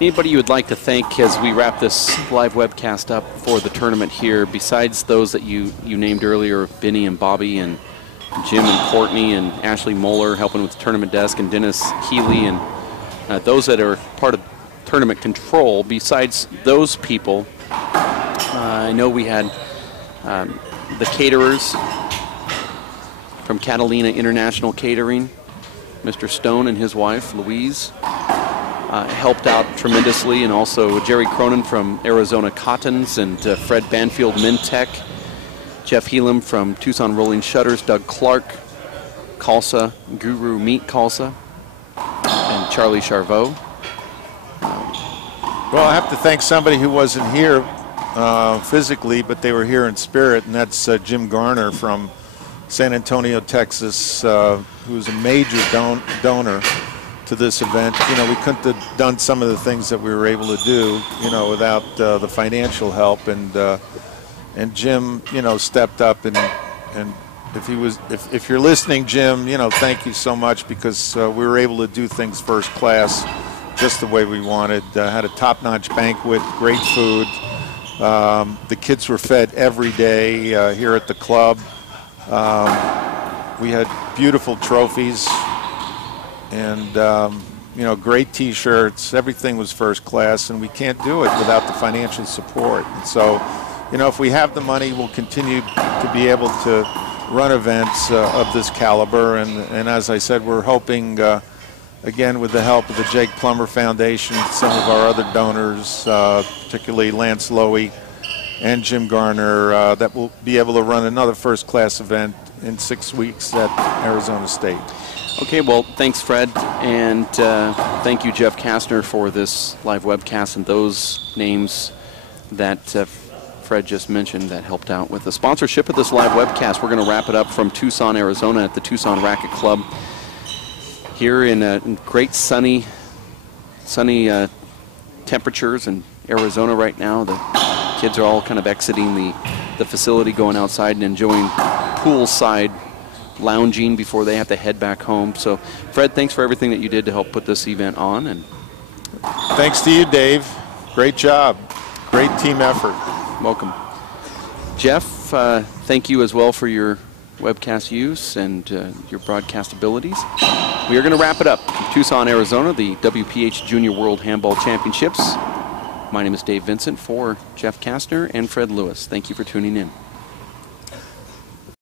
Anybody you would like to thank as we wrap this live webcast up for the tournament here, besides those that you named earlier, Benny and Bobby and Jim and Courtney and Ashley Moeller helping with the tournament desk, and Dennis Healy, and those that are part of tournament control? Besides those people, I know we had the caterers from Catalina International Catering, Mr. Stone and his wife, Louise, helped out tremendously, and also Jerry Cronin from Arizona Cottons, and Fred Banfield Mintech, Jeff Helam from Tucson Rolling Shutters, Doug Clark, Kalsa, Guru Meat Kalsa, and Charlie Charveau. Well, I have to thank somebody who wasn't here physically, but they were here in spirit, and that's Jim Garner from San Antonio, Texas, who's a major donor to this event. We couldn't have done some of the things that we were able to do, without the financial help, and Jim, stepped up, and if you're listening, Jim, thank you so much, because we were able to do things first class, just the way we wanted. Had a top-notch banquet, great food. The kids were fed every day here at the club. We had beautiful trophies, and great T-shirts. Everything was first class, and we can't do it without the financial support. And so, if we have the money, we'll continue to be able to run events of this caliber. And as I said, we're hoping, again, with the help of the Jake Plummer Foundation, some of our other donors, particularly Lance Lowy and Jim Garner, that we'll be able to run another first-class event in 6 weeks at Arizona State. Okay, well, thanks, Fred, and thank you, Jeff Kastner, for this live webcast, and those names that Fred just mentioned that helped out with the sponsorship of this live webcast. We're going to wrap it up from Tucson, Arizona at the Tucson Racket Club here in great sunny temperatures in Arizona right now. The kids are all kind of exiting the facility, going outside and enjoying poolside lounging before they have to head back home. So, Fred, thanks for everything that you did to help put this event on. And thanks to you, Dave. Great job. Great team effort. Welcome. Jeff, thank you as well for your webcast use and your broadcast abilities. We are going to wrap it up. Tucson, Arizona, the WPH Junior World Handball Championships. My name is Dave Vincent for Jeff Kastner and Fred Lewis. Thank you for tuning in.